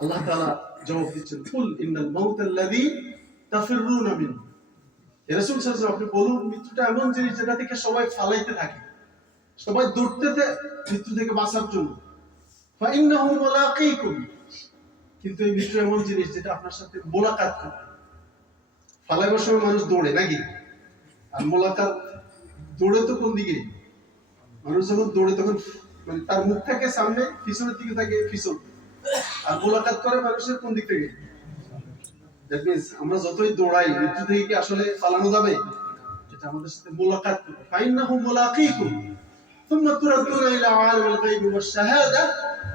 আল্লাহ তাআলা জবাব দিচ্ছেন, কুল ইন্নাল মাউতাল্লাযী তাফিররুনা মিনহু। রাসূল সাল্লাল্লাহু আলাইহি ওয়াসাল্লাম, আপনি বলুন, মৃত্যুটা এমন জিনিস যেটা থেকে সবাই ফালাইতে থাকে, সবাই দৌড়তে থাকে মৃত্যু থেকে বাঁচার জন্য। ফাইন্নাহু মুলাকীকুম, কিন্তু এই মৃত্যু এমন জিনিস যেটা আপনার সাথে মোলাকাত করবে। ফালাইবার সময় মানুষ দৌড়ে নাকি, আর মোলাকাত দৌড়ে তো কোন দিকে? মানুষ যখন দৌড়ে তখন মানে তার মুখ থাকে সামনে, পিছনের দিকে থাকে পিছন, আর মোলাকাত করে মানুষের কোন দিক থেকে? দ্যাট মিন্স আমরা যতই দৌড়াই, মৃত্যু থেকে কি আসলে পালানো যাবে? এটা আমাদের সাথে মোলাকাত করবে। ফাইন্নাহু মুলাকীকুম সুম্মা তুরাদুনা ইলা আলিমিল গায়বি ওয়াশ শাহাদা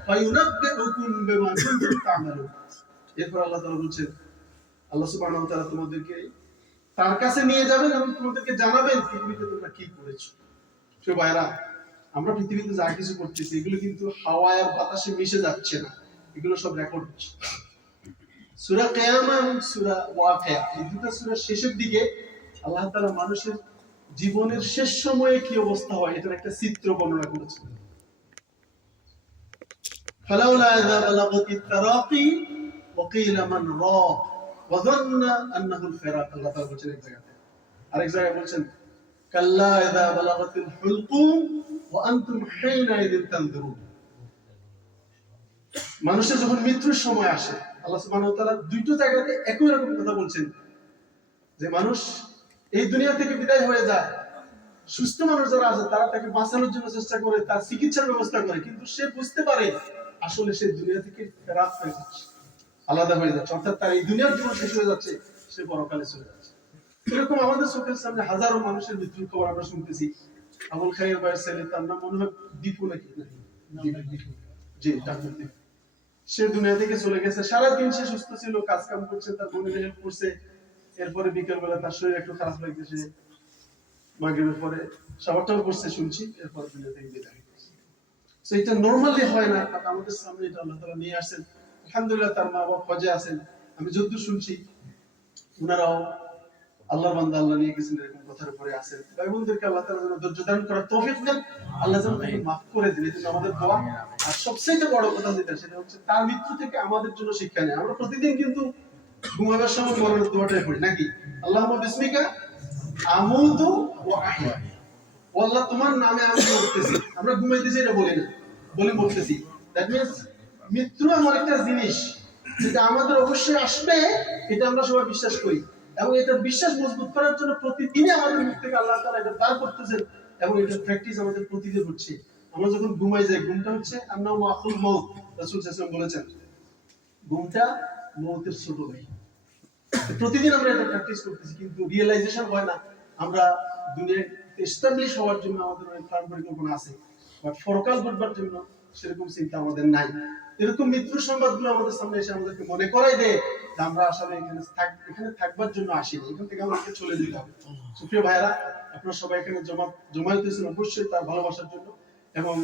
ফায়ুনাব্বিউকুম বিমা কুনতুম তা'মালুন। এরপর আল্লাহ তাআলা বলছেন, আল্লাহ সুবহানাহু ওয়া তাআলা তোমাদেরকে তার কাছে নিয়ে যাবেন এবং তোমাদেরকে জানাবেন পৃথিবীতে তোমরা কি করেছো। প্রিয় ভাইরা, আমরা পৃথিবীতে যা কিছু করতেছি এগুলো কিন্তু হাওয়ায় আর বাতাসে মিশে যাচ্ছে না, এগুলো সব রেকর্ড হচ্ছে। সূরা কিয়ামা এবং সূরা ওয়াকিয়া, এই দুটো সূরার শেষের দিকে আল্লাহ তাআলা মানুষের জীবনের শেষ সময়ে কি অবস্থা হয় এটার একটা চিত্র বর্ণনা করেছেন। ফালাউলা ইযা বালাগাতিত তারাকি ওয়া কিলা মান রাক ওয়া যান্না আন্নাহু আল-ফিরাক। আল্লাহ তাআলা বলেছেন এক জায়গাতে, আরেক জায়গায় বলেছেন কাল্লা ইযা বালাগাতিল হুলকুম ওয়া আনতুম হিনা ইযিন তানজুরুন। মানুষের যখন মৃত্যুর সময় আসে, আল্লাহ সুবহানাহু ওয়া তাআলা দুটো জায়গাতে একই রকম কথা বলছেন যে মানুষ এই দুনিয়া থেকে বিদায় হয়ে যায়। সুস্থ মানুষ যারা আছে তারা তাকে বাঁচানোর জন্য চেষ্টা করে, তার চিকিৎসার ব্যবস্থা করে, কিন্তু সে বুঝতে পারে আসলে সে দুনিয়া থেকে ফেরাত হয়ে যাচ্ছে, আলাদা হয়ে যাচ্ছে, অর্থাৎ তার এই দুনিয়ার জীবন শেষ হয়ে যাচ্ছে, সে পরকালে চলে যাচ্ছে। এরকম আমাদের চোখের সামনে হাজারো মানুষের মৃত্যুর খবর আমরা শুনতেছি। আবুল খায়ের ভাইয়ের ছেলে, তার নাম মনে হয় দীপু নাকি, জি দীপু, সে দুনিয়া থেকে চলে গেছে। সারাদিন সে সুস্থ ছিল, কাজ কাম করছে, তার বোনের হেল্প করছে। এরপরে বিকেল বেলা তার শরীর একটু খারাপ লাগতেছে, মাগরিবের পরে সবারটাও করছে শুনছি, এরপর দুনিয়া থেকে বিদায় করছে। সো এটা নরমালি হয় না, বাট আমাদের সামনে এটা আল্লাহ তাআলা নিয়ে আসেন। আলহামদুলিল্লাহ, তার মা বাবা হজে আছেন, আমি যতদূর শুনছি ওনারাও আল্লাহর বান্দা, আল্লাহ নিয়ে গেছেন, এরকম কথার উপরে আছেন। ভাই বোনদেরকে আল্লাহ তাআলা যেন ধৈর্য দান করার তৌফিক দেন, আল্লাহ যেন তাকে মাফ করে দেন, এটা আমাদের দোয়া। আর সবচেয়ে বড় কথা যেটা, সেটা হচ্ছে তার মৃত্যু থেকে আমাদের জন্য শিক্ষা নেই। আমরা প্রতিদিন কিন্তু ঘুমাবার সময় মরণের দোয়াটাই পড়ি নাকি, আল্লাহুম্মা বিসমিকা আমুতু ওয়া আহয়া, ও আল্লাহ তোমার নামে আমি মরতেছি। আমরা ঘুমাইতেছি এটা বলি না, বলে মরতেছি। দ্যাট মিন্স মৃত্যু এমন একটা জিনিস যেটা আমাদের অবশ্যই আসবে, এটা আমরা সবাই বিশ্বাস করি, এবং এটা বিশ্বাস মজবুত করার জন্য প্রতিদিনই আমাদের মুখ থেকে আল্লাহ তাআলা এটা বার করতেছেন, এবং এটা প্র্যাকটিস আমাদের প্রতিদিন হচ্ছে। আমরা যখন ঘুমাই যাই, ঘুমটা হচ্ছে আন্নাহু আখুল মাউত, রাসূল সাল্লাল্লাহু আলাইহি ওয়াসাল্লাম বলেছেন ঘুমটা মওতের ছোট ভাই। প্রতিদিন আমরা এটা প্র্যাকটিস করতেছি, কিন্তু রিয়েলাইজেশন হয় না। আমরা দুনিয়ায় এস্টাবলিশ হওয়ার জন্য আমাদের অনেক প্ল্যান পরিকল্পনা আছে, বাট ফরকাল করবার জন্য সেরকম চিন্তা আমাদের নাই। এরকম মৃত্যুর সংবাদগুলো আমাদের সামনে এসে আমাদেরকে মনে করাই দেয় যে আমরা আসলে এখানে থাকবার জন্য আসিনি, এখান থেকে আমাদেরকে চলে যেতে হবে। সুপ্রিয় ভাইরা, আপনারা সবাই এখানে জমায়েত হয়েছেন অবশ্যই তার ভালোবাসার জন্য, এবং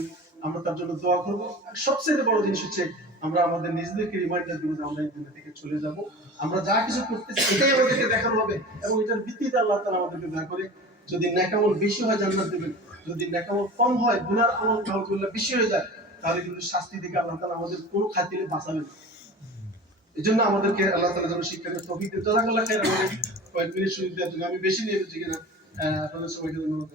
আমরা তার জন্য দোয়া করবো। সবচেয়ে বড় জিনিস হচ্ছে আমরা আমাদের নিজেদেরকে রিমাইন্ডার দিব যে আমরা এই দুনিয়া থেকে চলে যাব। আমরা যা কিছু করতেছি এটাই আমাদেরকে দেখানো হবে, এবং এটার ভিত্তিতে আল্লাহ তাআলা আমাদেরকে দয়া করে যদি নেক আমল বেশি হয় জান্নাত দেবেন, যদি নেক আমল কম হয়, গুনার আমল নাউজুবিল্লাহ বেশি হয়ে যায়, তাহলে কিন্তু শাস্তি থেকে আল্লাহ তাআলা আমাদের কোনো খাতিরে বাঁচাবেন। এজন্য আমাদেরকে আল্লাহ তাআলা যেন শিক্ষা দেন, তৌফিক দেন। জাযাকাল্লাহু খাইরান। কয়েক মিনিট শুনতে দেওয়ার জন্য আমি বেশি নিয়ে ফেলছি কিনা, আপনাদের সবাইকে ধন্যবাদ।